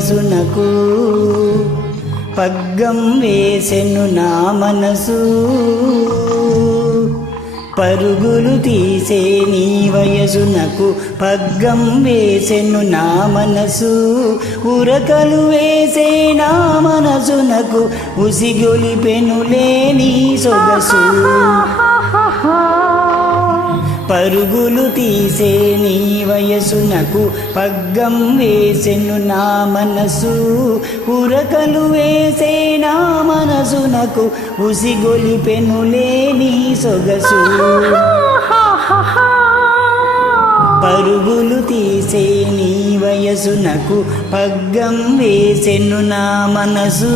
వయసునకు పగ్గం వేసెను నా మనసు పరుగులు తీసే నీ వయసునకు పగ్గం వేసెను నా మనసు ఉరకలు వేసే నా మనసునకు ఉసిగొలిపెనులే నీ సొగసు పరుగులు తీసే నీ వయసునకు పగ్గం వేసెను నా మనసు ఉరకలు వేసే నా మనసునకు ఉసిగొలిపెనులే నీ సొగసు పరుగులు తీసే నీ వయసునకు పగ్గం వేసెను నా మనసు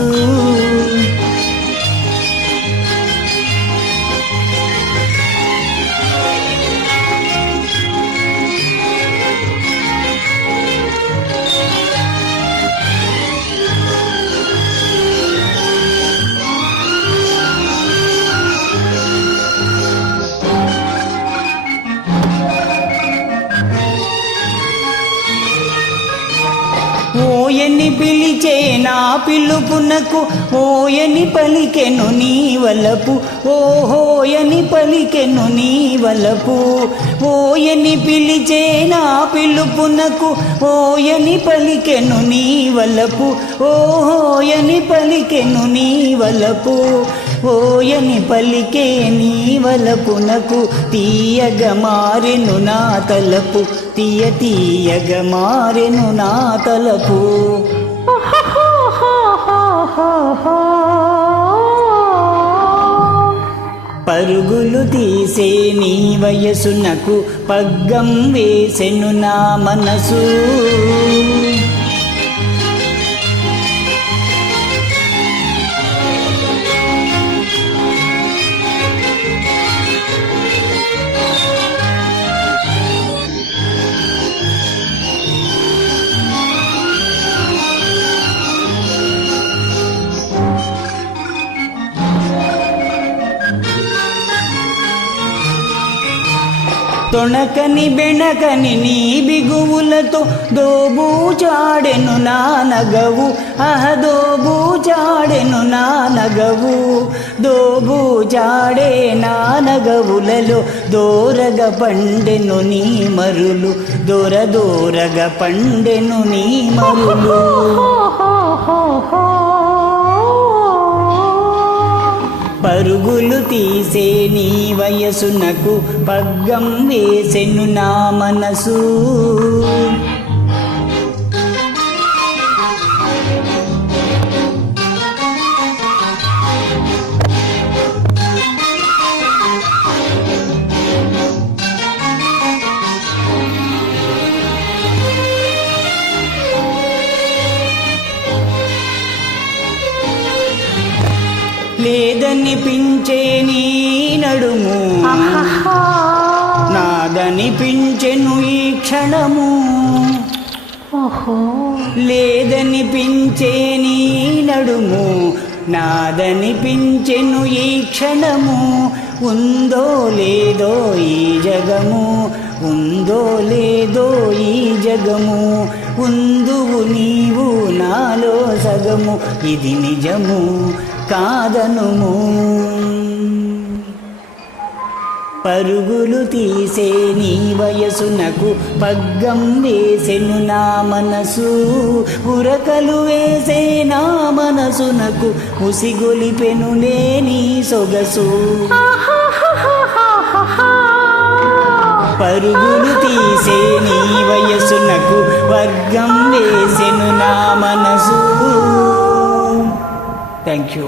ఓయని పిలిచే నా పిలుపునకు ఓయని పలికెను నీ వలపు ఓహోయని పలికెను నీ వలపు ఓయని పిలిచే నా పిలుపునకు ఓయని పలికెను నీ వలపు ఓహోయని పలికెను నీ వలపు ఓయని పలికే నీ వలపునకు తీయగ మారెను నా తలపు తీయ తీయగ మారెను నా తలపు పరుగులు తీసే నీ వయసునకు పగ్గం వేసెను నా మనసు తొణకని బెణకని నీ బిగువులతో దోబూచాడెను నా నగవు దోబూచాడెను నా నగవు దోబూచాడే నా నగవులలో దోరగ పండెను నీ మరులు దోరగ పండెను నీ మరులు పరుగులు తీసే నీ వయసునకు పగ్గం వేసెను నా మనసు లేదనిపించే నీ నడుము నాదనిపించెను ఈ క్షణము లేదనిపించే నీ నడుము నాదనిపించెను ఈ క్షణము ఉందో లేదో ఈ జగము ఉందో లేదో ఈ జగము ఉందువు నీవు నాలో సగము ఇది నిజము కాదనుము పరుగులు తీసే నీ వయసునకు పగ్గం వేసెను నా మనసు ఉరకలు వేసే నా మనసునకు ఉసిగొలిపెనులే నీ సొగసు పరుగులు తీసే నీ వయసునకు పగ్గం వేసెను నా మనసు. Thank you.